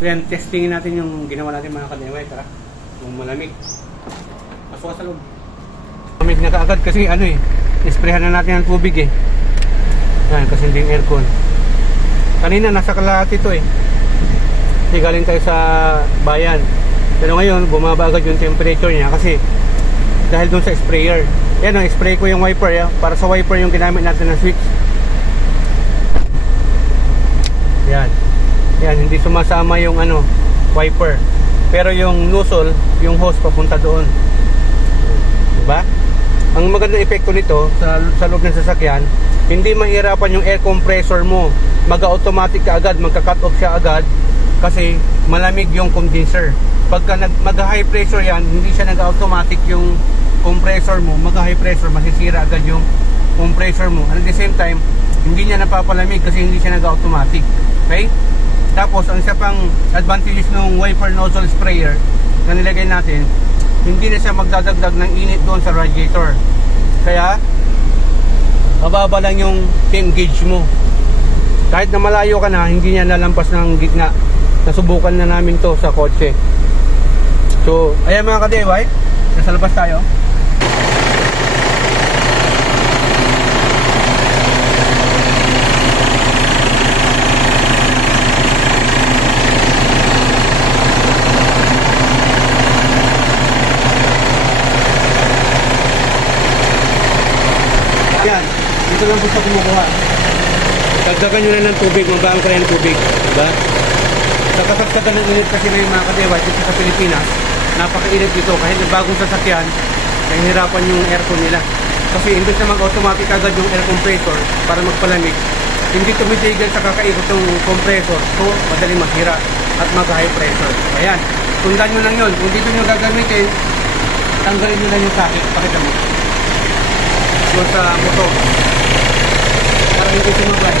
So yan, testingin natin yung ginawa natin mga ka-DIY. Tara, kung malamig. Pasok sa loob. Malamig na kaagad kasi ano eh, isprehan na natin ang tubig eh. Yan, kasi hindi yung aircon. Kanina nasa kalahati ito eh. Kasi galing tayo sa bayan. Pero ngayon, bumaba agad yung temperature niya kasi dahil dun sa sprayer. Yan o, spray ko yung wiper ya. Para sa wiper yung ginamit natin na switch. Yan. Yan, hindi sumasama yung ano, wiper. Pero yung nozzle, yung hose papunta doon. Diba? Ang magandang epekto nito sa loob ng sasakyan, hindi mahirapan yung air compressor mo. Mag-automatic ka agad, magka-cut off siya agad kasi malamig yung condenser. Pagka mag-high pressure yan, hindi siya nag-automatic yung compressor mo. Mag-high pressure, masisira agad yung compressor mo. And at the same time, hindi niya napapalamig kasi hindi siya nag-automatic. Okay? Tapos, ang isa pang advantages ng wiper nozzle sprayer na nilagay natin, hindi na siya magdadagdag ng init doon sa radiator. Kaya, mababa lang yung temp gauge mo. Kahit na malayo ka na, hindi niya nalampas ng gitna. Nasubukan na namin to sa kotse. So, ayan mga ka-DIY, nasa labas tayo. Yan, dito lang po sa kumukuha. Dagdagan nyo na ng tubig, mabaang ka na ng tubig. Diba? Nakakagtagan ng init kasi na yung mga ka-DIY dito sa Pilipinas. Napakainit dito. Kahit na bagong sasakyan, nahihirapan yung aircon nila. Kasi hindi na mag-automatic agad yung air compressor para magpalamig. Hindi tumitigil sa kakaikot yung compressor. So, madaling masira at mag-high pressure. Ayan. Sundan nyo lang yun. Kung dito nyo gagamitin, tanggalin nyo lang yung sakit. Pakita mo. Doon sa motor. Para hindi sumabay.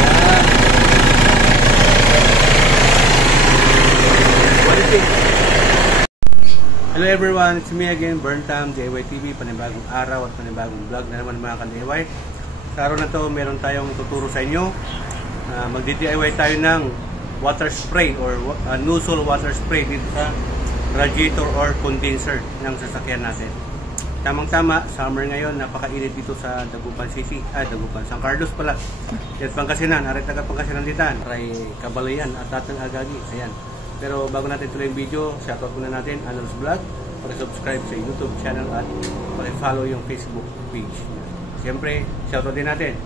Ayan. Hello everyone, it's me again, Burntam, DIY TV, panibagong araw at panibagong vlog na naman mga ka-DIY. Sa araw na to, meron tayong tuturo sa inyo. Magdi-DIY tayo ng water spray or nozzle water spray dito sa radiator or condenser ng sasakyan natin. Tamang-tama, summer ngayon, napakainit dito sa Dagupan City, Dagupan, San Carlos pala. Yan Pangasinan, arit taga Pangasinan ditan, Ray Kabalayan at Tatang Agagi, ayan. Pero bago natin tuloy yung video, shoutout muna natin Anon's Vlog, pag-subscribe sa YouTube channel at pag-follow yung Facebook page. Siyempre, shoutout din natin.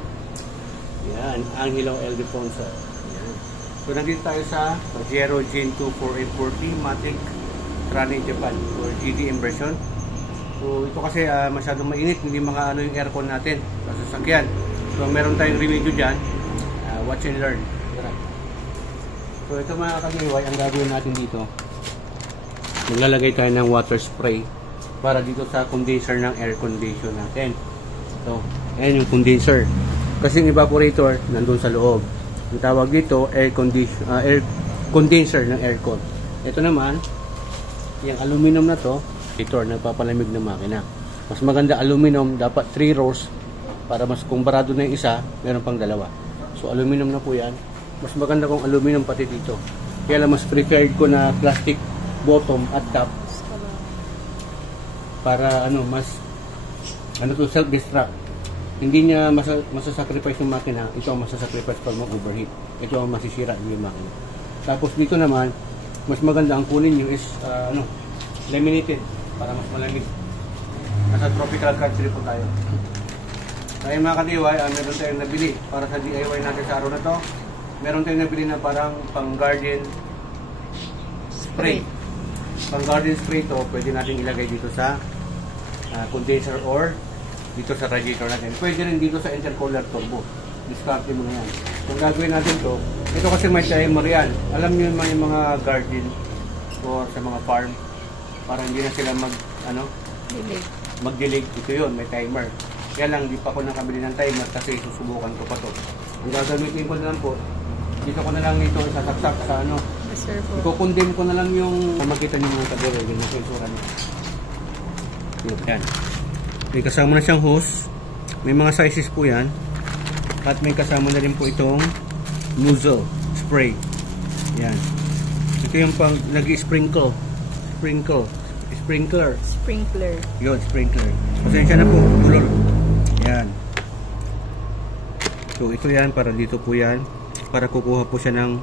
Yan, Angelo Eldefonso. Yan. So, nandito tayo sa Pajero Gen 2 4840 Matic Trane Japan or GDM version. So, ito kasi masyadong mainit, hindi mga ano yung aircon natin sa sasakyan. So, meron tayong remedyo dyan. Watch and learn. So ito mga ka-DIY, ang gagawin natin dito, maglalagay tayo ng water spray para dito sa condenser ng air condition natin. So, ayan yung condenser. Kasi yung evaporator nandun sa loob. Yung tawag dito, air condenser ng aircon. Ito naman, yung aluminum na to, ito, nagpapalamig ng makina. Mas maganda aluminum, dapat 3 rows para mas kung barado na yung isa, meron pang dalawa. So aluminum na po yan. Mas maganda kung aluminum pati dito. Kaya lang mas preferred ko na plastic bottom at top. Para ano, mas ano to, self-destruct. Hindi niya masasacrifice yung makina. Ito ang masasacrifice pag mag-overheat. Ito ang masisira yung makina. Tapos dito naman, mas maganda ang kunin nyo is laminated para mas malamig. Nasa tropical country po tayo. Kaya mga ka-DIY, meron tayong nabili para sa DIY natin sa araw na to. Meron tayong nabili na parang pang garden spray. Pang garden spray to, pwede natin ilagay dito sa condenser or dito sa radiator natin. Pwede rin dito sa intercooler turbo. Discarte mo na yan. Kung gagawin natin to, ito kasi may timer yan. Alam niyo yung mga garden or sa mga farm, para hindi na sila mag-delay. Ito yun, may timer. Kaya lang, di pa ako nakabili ng timer kasi susubukan ko pa to. Ang gagamitin ko na lang po, dito ko na lang ito isasaksak sa Iko-condemn ko na lang yung makita niyo mga ka-DIY, yung sensura niya. Yan. May kasama na siyang hose. May mga sizes po yan. At may kasama na rin po itong nozzle spray. Yan. Ito yung pang nag-sprinkle. Sprinkler. Yun, sprinkler. Pasensya na po, ulol. Yan. So ito yan, para dito po yan. Para kukuha po siya ng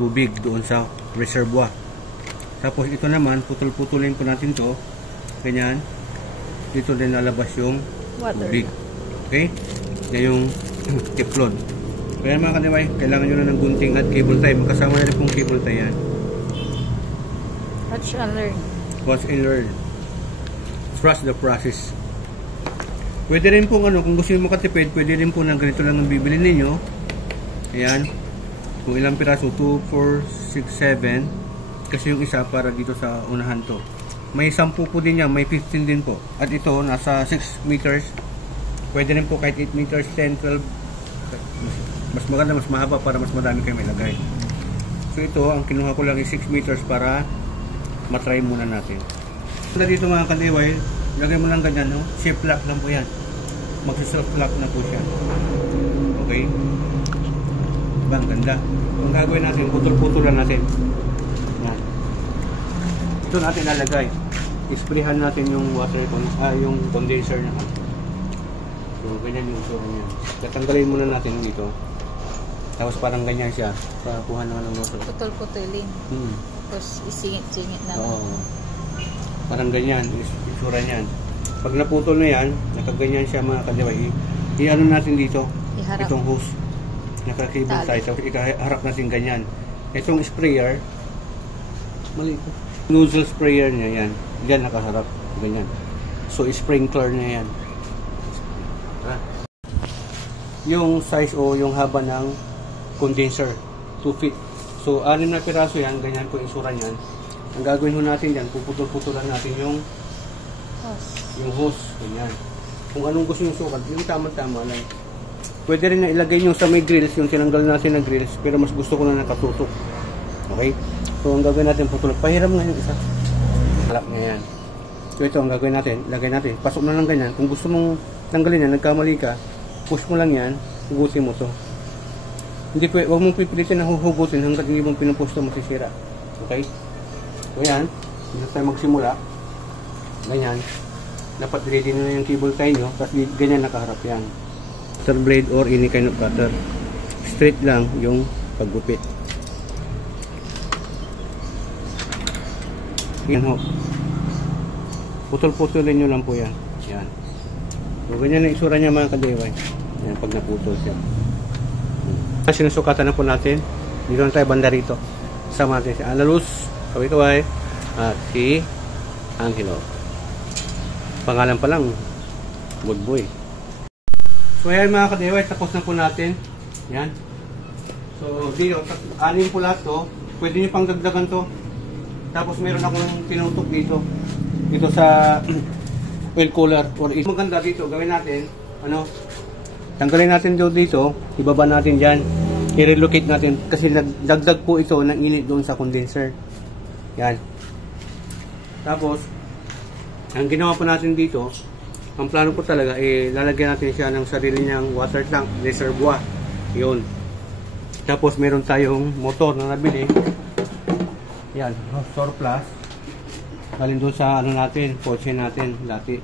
tubig doon sa reservoir. Tapos ito naman, putol-putulin po natin to. Ganyan. Dito din lalabas yung tubig. Okay? Yan yung teflon. Kaya mga kaniway, kailangan nyo na ng gunting at cable tie. Magkasama na rin pong cable tie yan. Watch and learn. Watch and learn. Trust the process. Pwede rin pong kung gusto nyo makatipid, pwede rin po ng ganito lang ang bibili ninyo. Ayan. Kung ilang piraso, 2, 4, 6, 7. Kasi yung isa para dito sa unahan to. May 10 po din yan, may 15 din po. At ito, nasa 6 meters. Pwede rin po kahit 8 meters, 10, 12. Mas maganda, mas mahaba para mas madami kayo may lagay. So ito, ang kinuha ko lang is 6 meters para matry muna natin. Dito mga kaliway, lagay mo lang ganyan, no? Shape lock lang po yan. Magsi-self lock na po siya. Okay? Diba, ang ganda. Ang gagawin natin, putol-putulan natin. Yan. Ito natin lalagay. Isprayhan natin yung water, yung condenser na. So, ganyan yung sura niya. Tatanggalin muna natin dito. Tapos parang ganyan siya. Pakuha naman ng water. Putol-putulin. Tapos isingit-singit na. Oo. Parang ganyan. Isura niyan. Pag naputol na yan, nakaganyan siya mga kaliway. I-ano natin dito. Iharap. Itong hose. Naka-cable tie. Tapos ikaharap natin ganyan. Itong sprayer. Mali ito. Nozzle sprayer niya yan. Yan nakaharap. Ganyan. So, sprinkler niya yan. Yung size o yung haba ng condenser 2 feet. So 6 na piraso yan, ganyan po yung isura niyan. Ang gagawin ho natin yan, puputol-putulan natin yung hose, ganyan. Kung anong gusto yung sukat, yung tama-tama lang. Pwede rin na ilagay nyo sa may grills, yung tinanggal natin na grills, pero mas gusto ko na nakatutok. Okay? So ang gagawin natin, putulog. Pahiram nga yung isa. Halap na yan. So ito ang gagawin natin, lagay natin. Pasok na lang ganyan. Kung gusto mong tanggalin yan, nagkamali ka, push mo lang yan, hugutin mo to. Hindi pwede, huwag mong pipilitin na huhugutin hanggang hindi mong pinupush to, masisira. Okay? So yan, hindi tayo magsimula. Ganyan. Dapat ready na yung cable tie nyo, tapos ganyan nakaharap yan. Cutter blade or any kind of cutter. Straight lang yung paggupit. Yan ho. Putol-putulin nyo lang po yan. Yan. So ganyan ang isura niya mga kadiway. Yan, pag naputol siya. Sinusukatan na po natin. Dito na tayo banda rito. Sama natin si Analuz, Kaway-Kaway, at si Angelo. Pangalan pa lang, good boy. So ayan mga kadiway, tapos na po natin. Yan. So dito, 6 po lahat to. Pwede nyo pang dagdagan to. Tapos meron akong tinutok dito. Dito sa oil cooler. Maganda dito, gawin natin, tanggalin natin dito, ibaba natin dyan, i-relocate natin kasi nagdagdag po ito ng init doon sa condenser. Yan. Tapos, ang ginawa po natin dito, ang plano po talaga, lalagyan natin siya ng sarili niyang water tank, reservoir. Yun. Tapos, meron tayong motor na nabili. Yan, surplus. Galing doon sa natin, kotse natin, dati.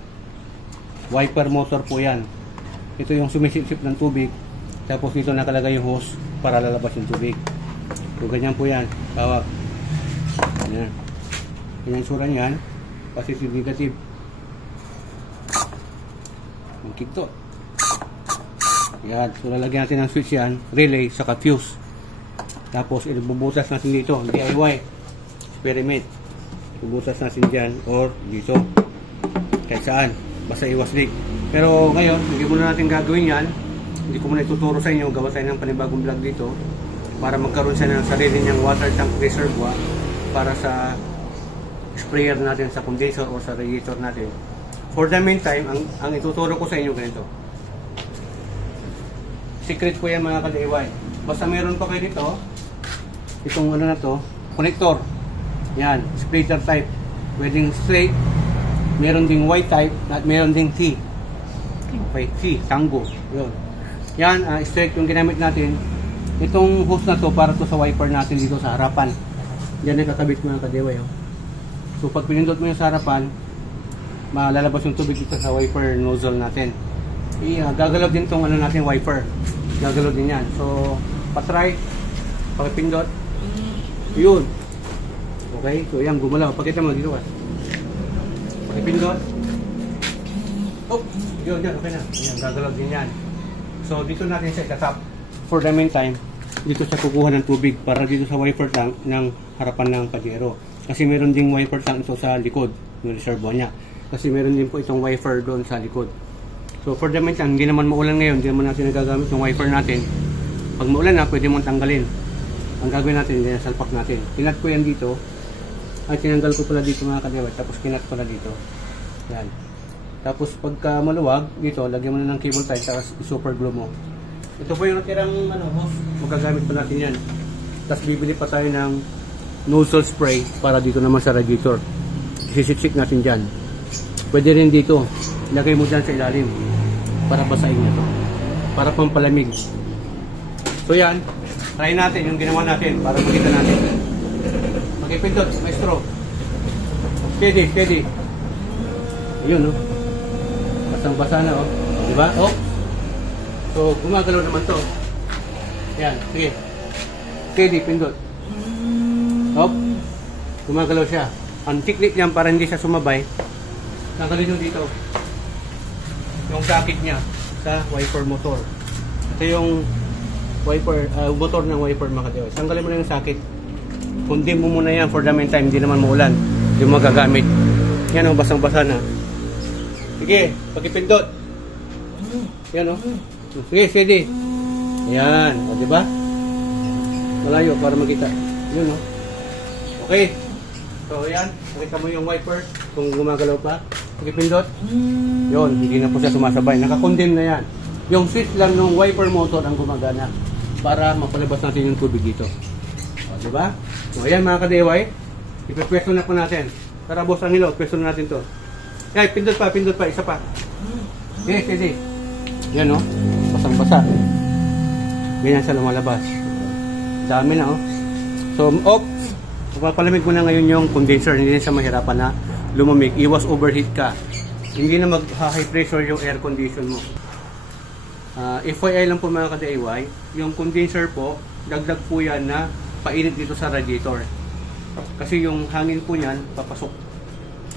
Wiper motor po yan. Ito yung sumisip-sip ng tubig. Tapos dito nakalagay yung hose para lalabas yung tubig. So ganyan po yan. Tawag. Ganyan. Ganyan sura niyan. Positive, negative. Ang kikto. Yan. So lalagyan natin ng switch yan. Relay saka fuse. Tapos ibubutas natin dito. DIY. Experiment. Ibubutas natin dyan or dito. Kahit saan. Basta iwas leak. Pero ngayon, hindi muna natin gagawin yan. Hindi ko muna ituturo sa inyo. Gawa tayo ng panibagong vlog dito para magkaroon siya ng sarili niyang water tank reservoir para sa sprayer natin sa condenser o sa radiator natin. For the meantime, ang ituturo ko sa inyo ganito. Secret po yan mga ka-DIY. Basta meron pa kayo dito, itong na to, connector. Yan, splitter type. Pwedeng straight, meron ding Y type, at meron ding T. Okay, C, tango. Yun. Yan, straight yung ginamit natin. Itong hose na to para to sa wiper natin dito sa harapan. Diyan ay kakabit mga ka-DIY. Oh. So pag pinindot mo yung sa harapan, malalabas yung tubig dito sa wiper nozzle natin. Gagalaw din tong ano natin wiper. Gagalaw din yan. So patry, pakipindot. Yun. Okay, so yan gumalaw. Pakita mo dito ka. Pakipindot. Oh, yun, okay na. Yan, gagalaw din yan. So dito natin siya itatap. For the meantime, dito siya kukuha ng tubig para dito sa wiper tank ng harapan ng kaldero. Kasi meron ding wiper tank ito sa likod, yung reservoir niya. Kasi meron din po itong wiper doon sa likod. So for the meantime, hindi naman maulan ngayon, hindi naman natin nagagamit yung wiper natin. Pag maulan na, pwede mong tanggalin. Ang gagawin natin, hindi na salpak natin. Kinat ko yan dito. Ay, tinanggal ko pala dito mga kadiwat. Tapos kinat pala dito. Yan. Tapos pagka maluwag, dito, lagyan mo na ng cable tie, tapos super glue mo. Ito po yung natirang hose. Magagamit pa natin yan. Tapos bibili pa tayo ng nozzle spray para dito naman sa radiator. Sisik-sik natin dyan. Pwede rin dito. Lagay mo dyan sa ilalim para basahin nyo to. Para pampalamig. So yan. Try natin yung ginawa natin para makita natin. Magipindot, maestro. Steady, steady. Ayun, no? Basang-basa na, oh. Diba? Oh. So, gumagalaw naman to. Yan, sige. Steady, pindot. Hop. Gumagalaw siya. Ang technique niyan para hindi siya sumabay, tanggalin nyo dito yung socket niya sa wiper motor. Ito yung wiper, motor ng wiper mga kadiway. Tanggalin mo na yung socket. Kundi mo muna yan for the meantime. Hindi naman maulan. Hindi mo magagamit. Yan o, basang-basa na. Sige, pagipindot. Yan o. Sige, steady. Yan. O, diba? Malayo para makita. Yun o. Okay. So, yan. Nakita mo yung wiper kung gumagalaw pa. Pagipindot. Yun. Hindi na po siya sumasabay. Naka-condemn na yan. Yung switch lang ng wiper motor ang gumagana para mapalabas natin yung tubig dito. O, diba? So, ayan mga ka-DIY. Ipipwesto na po natin. Tara, boss Angelo, pwesto na natin to. Ay, pindot pa, isa pa. Sige, sige. Yan o. Basang-basa. Ganyan siya lumalabas. Dami na o. So, papalamig mo na ngayon yung condenser. Hindi na siya mahirapan na lumamig. Iwas overheat ka. Hindi na mag-high pressure yung air condition mo. FYI lang po mga ka-DIY, yung condenser po, dagdag po yan na painit dito sa radiator. Kasi yung hangin po niyan, papasok.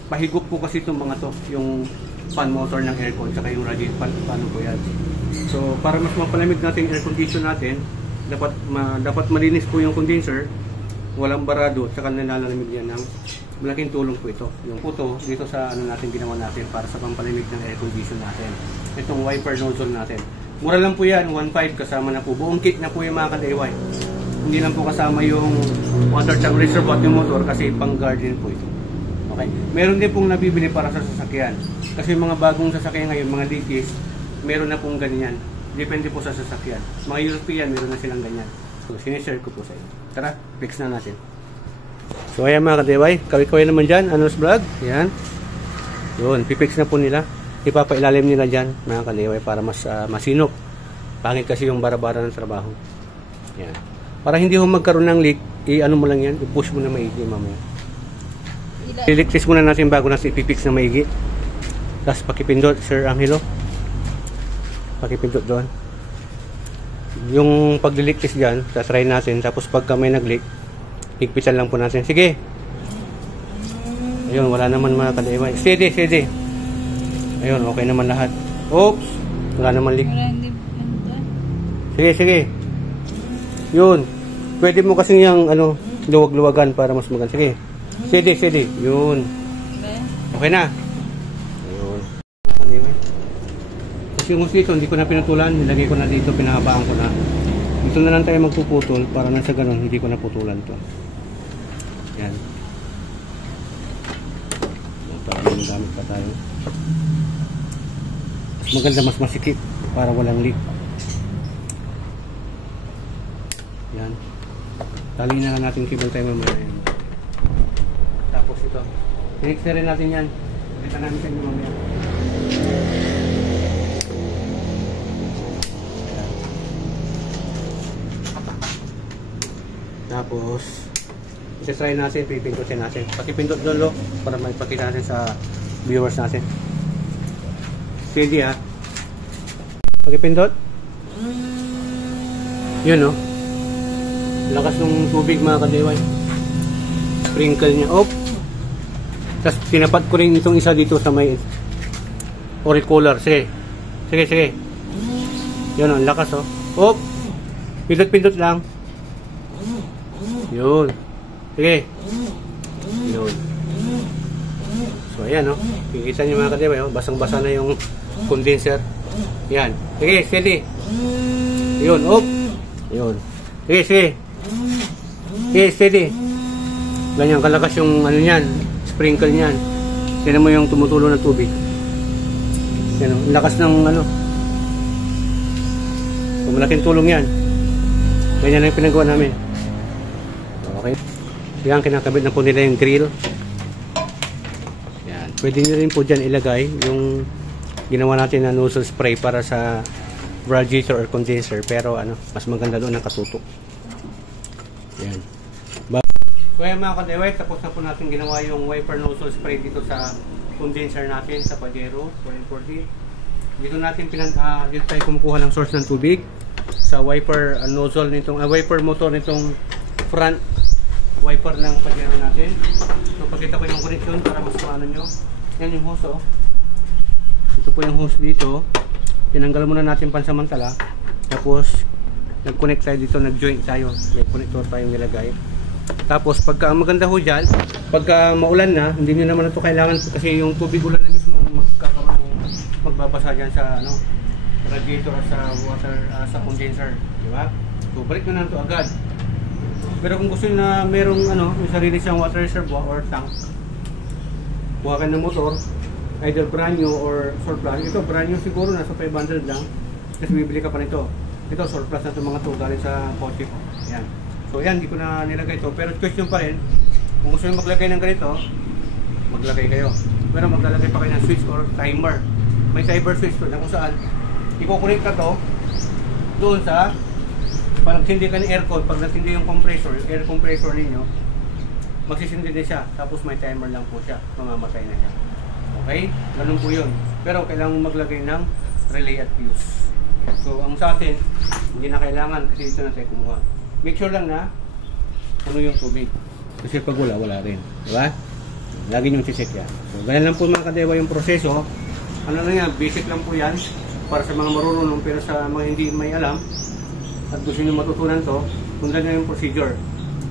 Pahigop po kasi itong mga to, yung fan motor ng aircon, saka yung radiator, paano po yan. So, para mas mapalamig natin yung air condition natin, dapat malinis po yung condenser, walang barado, saka nalalamig yan ng malaking tulong po ito. Yung puto, dito sa ano natin ginawa natin para sa pampalamig ng air condition natin. Itong wiper nozzle natin. Mura lang po yan, 1.5 kasama na po. Buong kit na po yung mga ka-DIY. Hindi lang po kasama yung water tank reservoir yung motor kasi pang garden po ito. Okay. Meron din pong nabibili para sa sasakyan. Kasi mga bagong sasakyan ngayon, mga Litis, meron na pong ganyan. Depende po sa sasakyan. Mga European, meron na silang ganyan. So, sinishare ko po sa inyo. Tara, fix na natin. So, ayan mga ka-DIY. Kaway-kaway naman dyan. Anos Vlog. Ayan. Yun, pipix na po nila. Ipapailalim nila dyan, mga ka-DIY, para mas masinop. Pangit kasi yung bara-bara ng trabaho. Ayan. Para hindi ho magkaroon ng leak, i-ano mo lang yan, i-push mo na maigi mamaya. I-electric muna natin bago natin ipipix na maigi. Tapos pakipindot, Sir Angelo. Pakipindot doon. Yung pag-electric dyan, try natin. Tapos pagka may nag-leak, higpitan lang po natin. Sige. Ayun, wala naman mga ka-DIY. Steady, steady. Ayun, okay naman lahat. Oops, wala naman leak. Sige, sige. Yun. Pwede mo kasi yung ano, luwag-luwagan para mas maganda. Sige. Steady, steady. Yun. Okay na. Ayun. Kasi yung dito, hindi ko na pinutulan. Nilagay ko na dito, pinahabaan ko na. Dito na lang tayo magpuputol para na sa ganun, hindi ko na putulan to. Yan. Para may gamit pa tayo. Mas maganda, mas masikip para walang leak. Yan. Tali na lang natin cable tayo mamaya. Tapos ito. Fix na rin natin yan. Kita namin sa inyo mamaya. Tapos, isa-try natin, pipindutin natin. Pakipindot doon, lo, para maipakita natin sa viewers natin. Steady, ha. Pakipindot. Yun, no. Lakas ng tubig, mga ka-DIY. Sprinkle niya. Oh. Tapos, tinapat ko rin itong isa dito sa may auricular. Sige. Sige, sige. Yun, ang lakas, oh. Oh. Pindot-pindot lang. Yun. Sige. Yun. So, ayan, no. Kikita nyo mga ka-DIY, oh. Basang-basa na yung condenser. Yan. Sige, steady. Yun, oh. Yun. Sige, sige. Sige, steady. Ganyan kalakas yung ano niyan, sprinkle niyan. Tingnan mo yung tumutulo ng tubig. Yan, ang lakas ng ano. So, malaking tulong yan. Ganyan lang yung pinagawa namin. Okay. Yan, kinakabit na po nila yung grill. Yan. Pwede nyo rin po dyan ilagay yung ginawa natin na nozzle spray para sa radiator or condenser. Pero ano, mas maganda doon ang katutok. Yan. So ayan mga ka-DIY, tapos na po natin ginawa yung wiper nozzle spray dito sa condenser natin sa Pajero 440. Dito natin dito tayo kumukuha ng source ng tubig sa wiper nozzle nitong wiper motor nitong front wiper ng Pajero natin. So pakita ko yung connection para mas maano nyo. Yan yung hose, oh. Ito po yung hose dito. Tinanggal muna natin pansamantala. Tapos nag-connect tayo dito, nag-joint tayo. May connector tayong nilagay. Tapos pagka maganda ho dyan, pagka maulan na, hindi nyo naman ito kailangan kasi yung tubig ulan na mismo magbabasa dyan sa ano, radiator at sa water, sa condenser, di ba? So balik nyo na ito agad. Pero kung gusto nyo na merong ano, may sarili siyang water reservoir or tank, buha kayo ng motor, either brand new or surplus. Ito brand new siguro nasa 500 lang kasi bibili ka pa nito. Ito surplus na itong mga to galing sa kotse ko. Yan. So yan, hindi ko na nilagay ito. Pero question pa rin, kung gusto nyo maglagay ng ganito, maglagay kayo. Pero maglalagay pa kayo ng switch or timer. May timer switch to na kung saan i-connect ka to doon sa pag nagsindi ka ng aircon, pag nagsindi yung compressor, yung air compressor ninyo, magsisindi din siya. Tapos may timer lang po siya. Mamamatay na siya. Okay? Ganun po yun. Pero kailangan maglagay ng relay at fuse. So ang sa atin, hindi na kailangan kasi ito na tayo kumuha. Make sure lang na ano yung tubig. Kasi pag wala, wala rin. Diba? Lagi nyung sisik yan. So, ganyan lang po mga ka-DIY yung proseso. Ano na yan, basic lang po yan. Para sa mga marunong, pero sa mga hindi may alam, at gusto nyo matutunan to, sundan nyo yung procedure.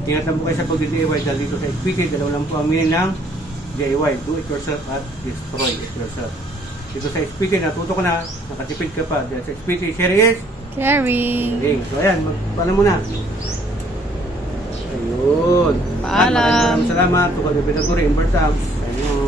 Ingatan po kayo sa pag-DIY dahil dito sa XPT, dalawa lang po ang meaning ng DIY. Do it yourself at destroy it yourself. Dito sa XPT, natuto ko na, nakatipid ka pa. Dahil sa XPT, series Caring. So ayan, paano muna? Ayun. Paalam. Maraming salamat. Tukal na pinaguri, Imber Tabs. Ayun.